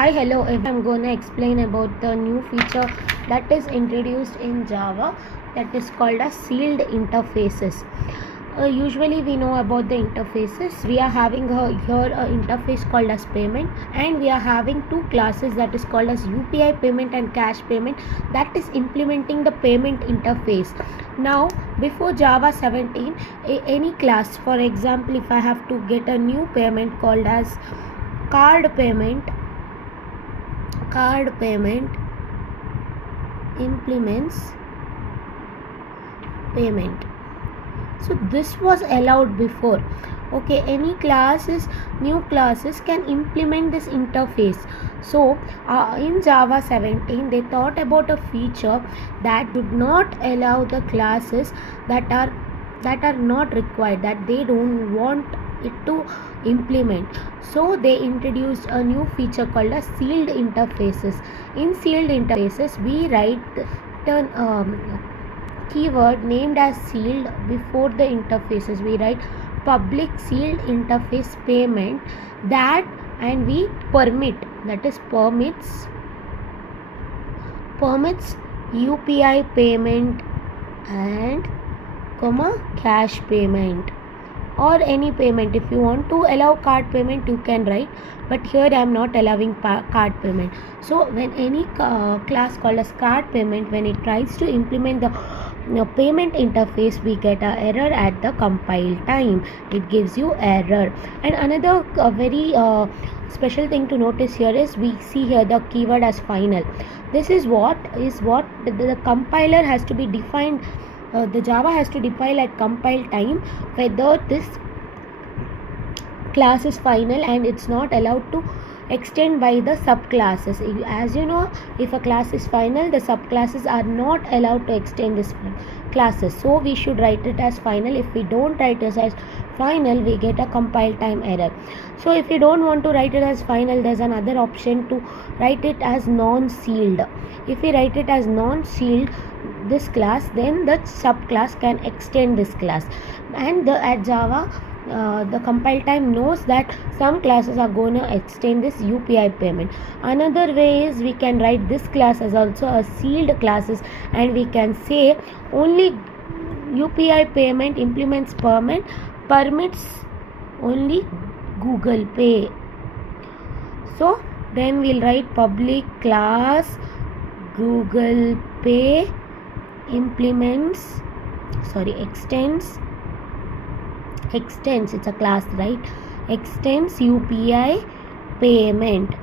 Hi, hello. I'm gonna explain about the new feature that is introduced in Java that is called as sealed interfaces. Usually we know about the interfaces. We are having here a interface called as payment, and we are having two classes that is called as UPI payment and cash payment that is implementing the payment interface. Now before Java 17, any class, for example, if I have to get a new payment called as card payment implements payment. So this was allowed before. Okay, any new classes can implement this interface. So in Java 17 they thought about a feature that would not allow the classes that are not required, that they don't want it to implement. So they introduced a new feature called as sealed interfaces. In sealed interfaces we write the keyword named as sealed before the interfaces. We write public sealed interface payment that, and we permit, that is permits UPI payment and cash payment or any payment. If you want to allow card payment you can write, but here I am not allowing card payment. So when any class called as card payment, when it tries to implement the payment interface, we get a error at the compile time. It gives you error. And another very special thing to notice here is we see here the keyword as final. This is what the compiler has to be defined. The Java has to define at compile time whether this class is final, and it's not allowed to extend by the subclasses. As you know, if a class is final, the subclasses are not allowed to extend this classes. So we should write it as final. If we don't write it as final, we get a compile time error. So if you don't want to write it as final, there's another option to write it as non-sealed. If we write it as non-sealed this class, then the subclass can extend this class. And at Java the compile time knows that some classes are going to extend this UPI payment. Another way is we can write this class as also a sealed classes, and we can say only UPI payment implements permits only Google Pay. So then we'll write public class Google Pay extends, it's a class, right? Extends UPI payment.